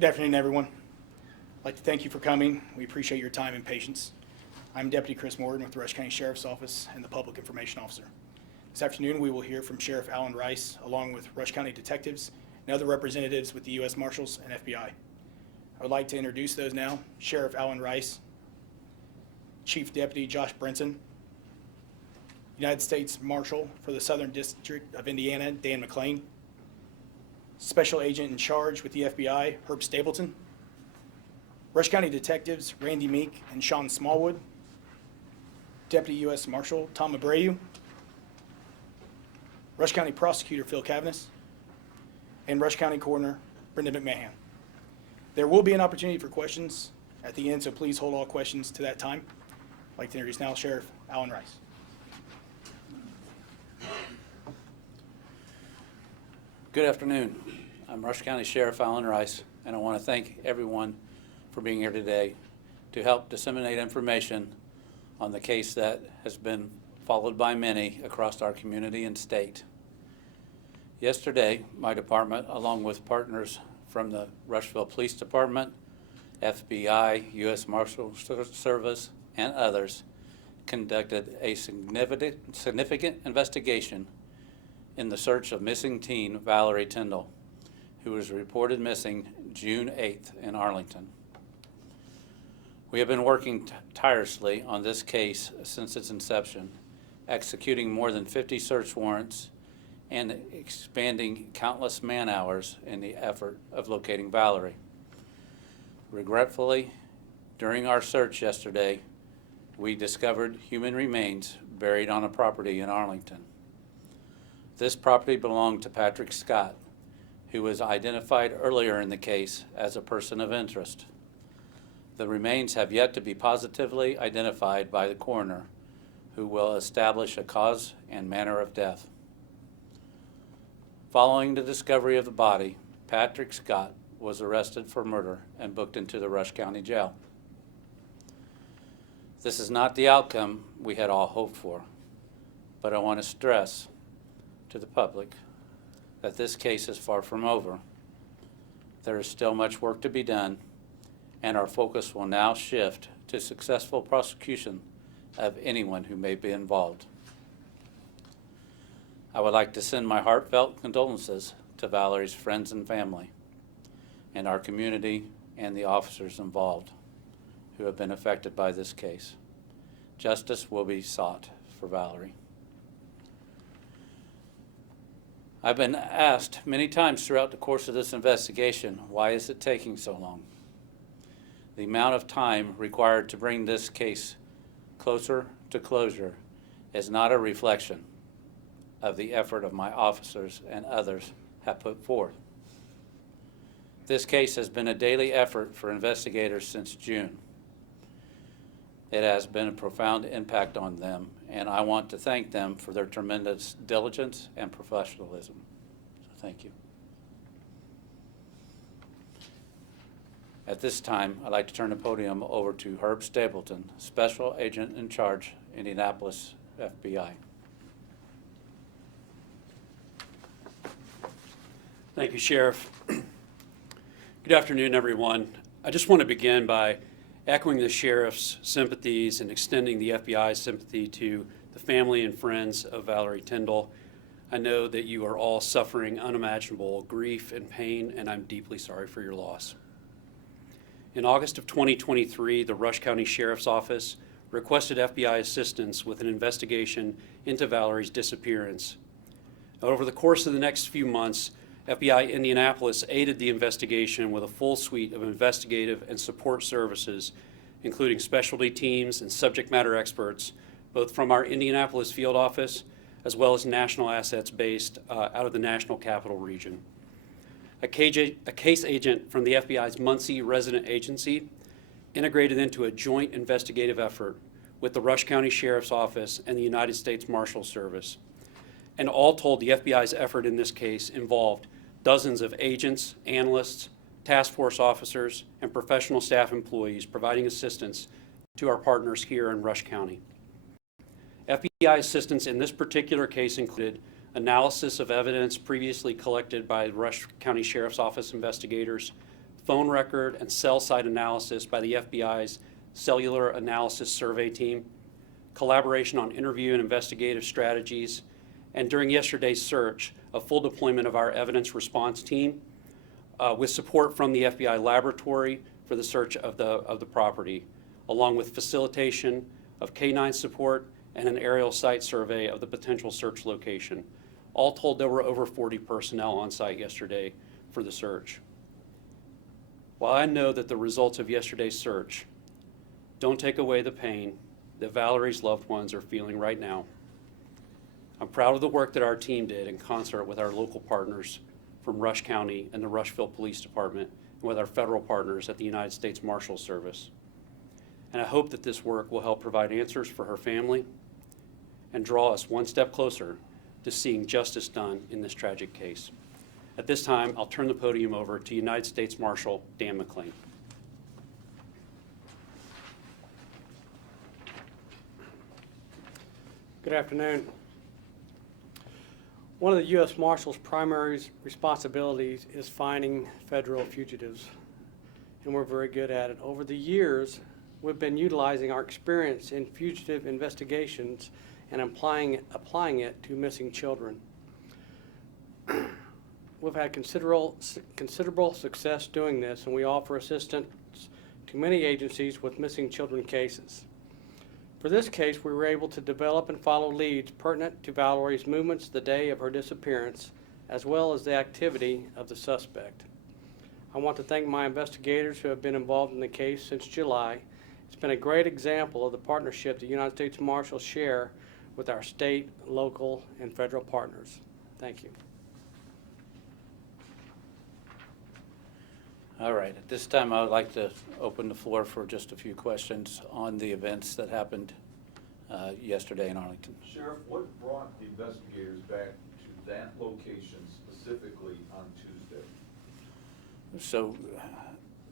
Good afternoon, everyone. I'd like to thank you for coming. We appreciate your time and patience. I'm Deputy Chris Morgan with the Rush County Sheriff's Office and the Public Information Officer. This afternoon, we will hear from Sheriff Alan Rice, along with Rush County detectives and other representatives with the U.S. Marshals and FBI. I would like to introduce those now. Sheriff Alan Rice, Chief Deputy Josh Brinson, United States Marshal for the Southern District of Indiana, Dan McClain, Special Agent in Charge with the FBI, Herb Stapleton, Rush County Detectives Randy Meek and Sean Smallwood, Deputy U.S. Marshal Tom Abreu, Rush County Prosecutor Phil Cavanis, and Rush County Coroner Brendan McMahon. There will be an opportunity for questions at the end, so please hold all questions to that time. I'd like to introduce now Sheriff Alan Rice. Good afternoon. I'm Rush County Sheriff Alan Rice, and I want to thank everyone for being here today to help disseminate information on the case that has been followed by many across our community and state. Yesterday, my department, along with partners from the Rushville Police Department, FBI, U.S. Marshal Service, and others, conducted a significant investigation in the search of missing teen Valerie Tindall, who was reported missing June 8th in Arlington. We have been working tirelessly on this case since its inception, executing more than 50 search warrants and expanding countless man-hours in the effort of locating Valerie. Regretfully, during our search yesterday, we discovered human remains buried on a property in Arlington. This property belonged to Patrick Scott, who was identified earlier in the case as a person of interest. The remains have yet to be positively identified by the coroner, who will establish a cause and manner of death. Following the discovery of the body, Patrick Scott was arrested for murder and booked into the Rush County Jail. This is not the outcome we had all hoped for, but I want to stress to the public that this case is far from over. There is still much work to be done, and our focus will now shift to successful prosecution of anyone who may be involved. I would like to send my heartfelt condolences to Valerie's friends and family, and our community and the officers involved who have been affected by this case. Justice will be sought for Valerie. I've been asked many times throughout the course of this investigation, why is it taking so long? The amount of time required to bring this case closer to closure is not a reflection of the effort of my officers and others have put forth. This case has been a daily effort for investigators since June. It has been a profound impact on them, and I want to thank them for their tremendous diligence and professionalism. So thank you. At this time, I'd like to turn the podium over to Herb Stapleton, Special Agent in Charge, Indianapolis, FBI. Thank you, Sheriff. Good afternoon, everyone. I just want to begin by echoing the Sheriff's sympathies and extending the FBI's sympathy to the family and friends of Valerie Tindall. I know that you are all suffering unimaginable grief and pain, and I'm deeply sorry for your loss. In August of 2023, the Rush County Sheriff's Office requested FBI assistance with an investigation into Valerie's disappearance. Over the course of the next few months, FBI Indianapolis aided the investigation with a full suite of investigative and support services, including specialty teams and subject matter experts, both from our Indianapolis field office as well as national assets based out of the National Capital Region. A case agent from the FBI's Muncie resident agency integrated into a joint investigative effort with the Rush County Sheriff's Office and the United States Marshal Service. And all told, the FBI's effort in this case involved dozens of agents, analysts, task force officers, and professional staff employees providing assistance to our partners here in Rush County. FBI assistance in this particular case included analysis of evidence previously collected by Rush County Sheriff's Office investigators, phone record, and cell site analysis by the FBI's Cellular Analysis Survey Team, collaboration on interview and investigative strategies, and during yesterday's search, a full deployment of our evidence response team with support from the FBI laboratory for the search of the property, along with facilitation of K-9 support and an aerial site survey of the potential search location. All told, there were over 40 personnel on site yesterday for the search. While I know that the results of yesterday's search don't take away the pain that Valerie's loved ones are feeling right now, I'm proud of the work that our team did in concert with our local partners from Rush County and the Rushville Police Department, and with our federal partners at the United States Marshals Service. And I hope that this work will help provide answers for her family and draw us one step closer to seeing justice done in this tragic case. At this time, I'll turn the podium over to United States Marshal Dan McLean. Good afternoon. One of the U.S. Marshal's primary responsibilities is finding federal fugitives, and we're very good at it. Over the years, we've been utilizing our experience in fugitive investigations and applying it to missing children. We've had considerable success doing this, and we offer assistance to many agencies with missing children cases. For this case, we were able to develop and follow leads pertinent to Valerie's movements the day of her disappearance, as well as the activity of the suspect. I want to thank my investigators who have been involved in the case since July. It's been a great example of the partnership the United States Marshals share with our state, local, and federal partners. Thank you. All right, at this time, I would like to open the floor for just a few questions on the events that happened yesterday in Arlington. Sheriff, what brought the investigators back to that location specifically on Tuesday? So,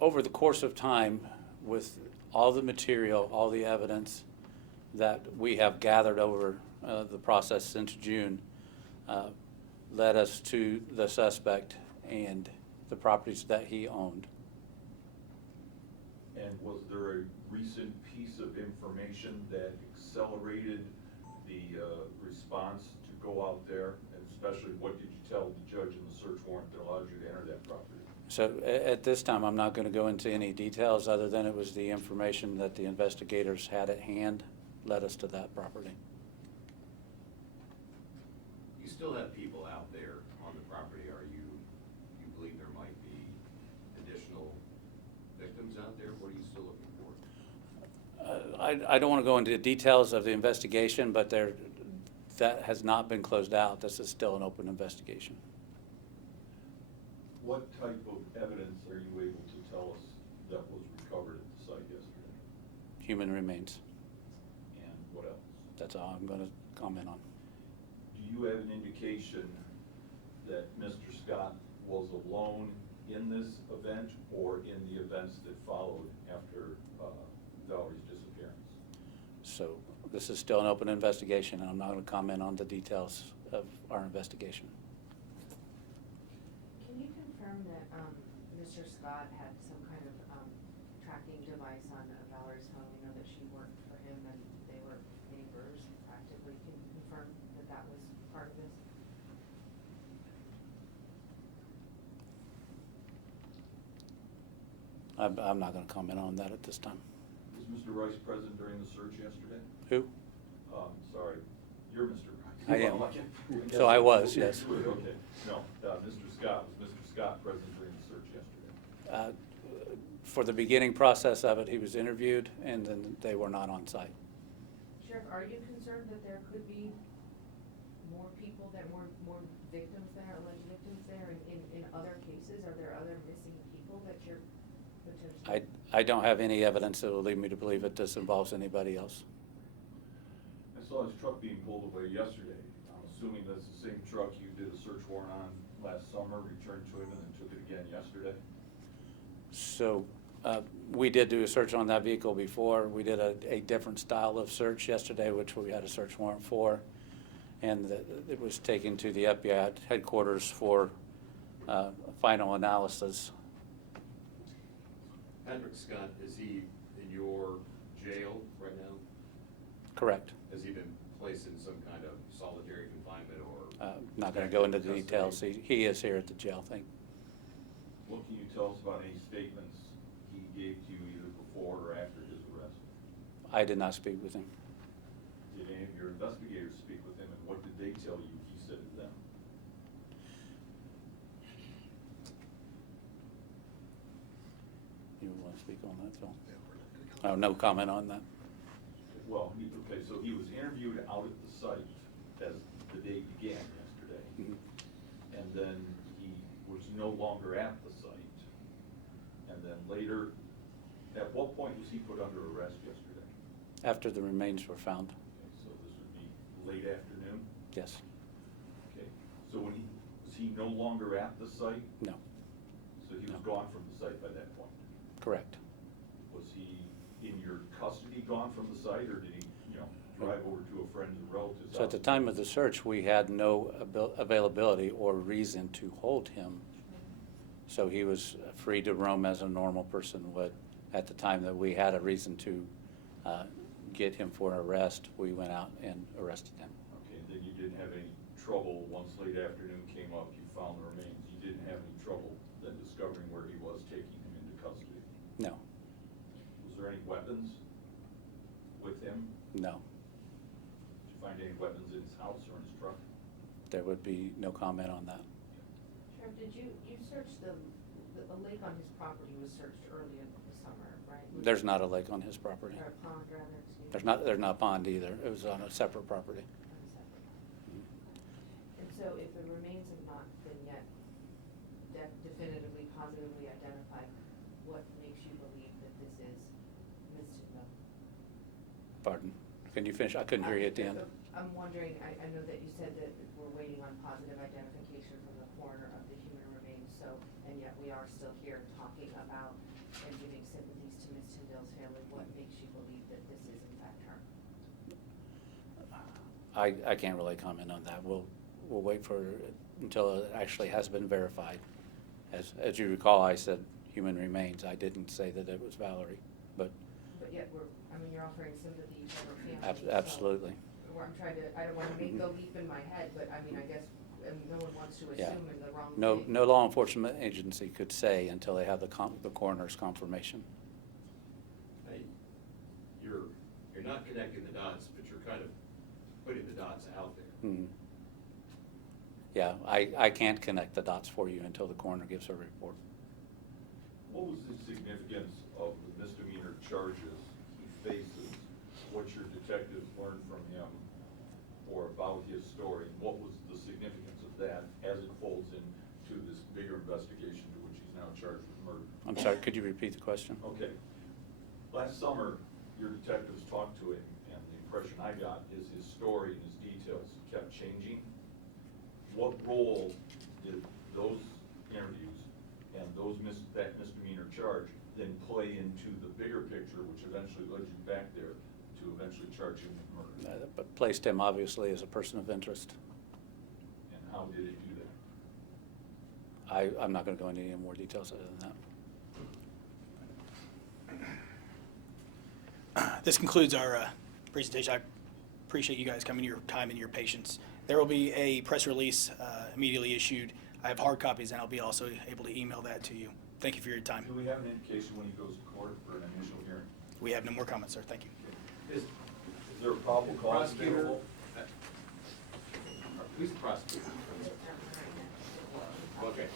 over the course of time, with all the material, all the evidence that we have gathered over the process since June, led us to the suspect and the properties that he owned. And was there a recent piece of information that accelerated the response to go out there? And especially, what did you tell the judge in the search warrant that allowed you to enter that property? So at this time, I'm not going to go into any details other than it was the information that the investigators had at hand led us to that property. You still have people out there on the property. You believe there might be additional victims out there? What are you still looking for? I don't want to go into details of the investigation, but that has not been closed out. This is still an open investigation. What type of evidence are you able to tell us that was recovered at the site yesterday? Human remains. And what else? That's all I'm going to comment on. Do you have an indication that Mr. Scott was alone in this event or in the events that followed after Valerie's disappearance? So this is still an open investigation, and I'm not going to comment on the details of our investigation. Can you confirm that Mr. Scott had some kind of tracking device on Valerie's phone? We know that she worked for him and they were neighbors practically. Can you confirm that that was part of this? I'm not going to comment on that at this time. Was Mr. Rice present during the search yesterday? Who? Sorry, you're Mr. Rice. I am. Well, So I was, yes. Okay, no, Mr. Scott, was Mr. Scott present during the search yesterday? For the beginning process of it, he was interviewed, and then they were not on site. Sheriff, are you concerned that there could be more people, more victims there, alleged victims there in other cases? Are there other missing people that you're potentially? I don't have any evidence that will lead me to believe that this involves anybody else. I saw his truck being pulled away yesterday. I'm assuming that's the same truck you did a search warrant on last summer, returned to him, and then took it again yesterday? So we did do a search on that vehicle before. We did a different style of search yesterday, which we had a search warrant for, and it was taken to the FBI headquarters for final analysis Patrick Scott, is he in your jail right now? Correct. Has he been placed in some kind of solitary confinement or? Not going to go into the details. He is here at the jail thing. What can you tell us about any statements he gave to you either before or after his arrest? I did not speak with him. Did any of your investigators speak with him, and what did they tell you he said to them? You want to speak on that, Phil? Oh, no comment on that. Well, okay, so he was interviewed out at the site as the day began yesterday. Mhm. And then he was no longer at the site. And then later, at what point was he put under arrest yesterday? After the remains were found, Okay, so this would be late afternoon? yes. Okay, so was he no longer at the site? No, So he was No. gone from the site by that point? correct. Was he in your custody, gone from the site, or did he, drive over to a friend's or relative's So at the house? time of the search, we had no availability or reason to hold him. So he was free to roam as a normal person would. At the time that we had a reason to get him for an arrest, we went out and arrested him. Okay, and then you didn't have any trouble, once late afternoon came up, you found the remains, you didn't have any trouble then discovering where he was, taking him into custody? No, Was there any weapons with him? no, Did you find any weapons in his house or in his truck? there would be no comment on that. Sheriff, did you search the lake on his property was searched early in the summer, right? There's not a lake on his property. Or a pond, rather, excuse me. There's not a pond either. It was on a separate property. On a separate. And so if the remains have not been yet definitively, positively identified, what makes you believe that this is Ms. Tindall? Pardon? Can you finish? I couldn't hear you at the end. I'm wondering, I know that you said that we're waiting on positive identification from the coroner of the human remains, so, and yet we are still here talking about and giving sympathies to Ms. Tindall's family. What makes you believe that this is in fact her? I can't really comment on that. We'll wait until it actually has been verified. As you recall, I said human remains. I didn't say that it was Valerie, but But yet you're offering sympathy to her family. so absolutely. where I'm trying to, I don't want to make the leap in my head, but I guess, no one wants to Yeah. assume in the wrong No, thing. no law enforcement agency could say until they have the coroner's confirmation. Hey, you're not connecting the dots, but you're kind of putting the dots out there. Mhm. Yeah, I can't connect the dots for you until the coroner gives her report. What was the significance of the misdemeanor charges he faces? What your detectives learned from him or about his story? What was the significance of that as it folds into this bigger investigation to which he's now charged with murder? I'm sorry, could you repeat the question? Okay. Last summer, your detectives talked to him, and the impression I got is his story and his details kept changing. What role did those interviews and that misdemeanor charge then play into the bigger picture, which eventually led you back there to eventually charge him with murder? But placed him obviously as a person of interest. And how did it do that? I'm not going to go into any more details other than that. This concludes our presentation. I appreciate you guys coming, your time and your patience. There will be a press release immediately issued. I have hard copies, and I'll be also able to email that to you. Thank you for your time. Do we have an indication when he goes to court for an initial hearing? We have no more comments, sir. Thank you. Is there a probable cause prosecutor, available? who's the prosecutor? Okay.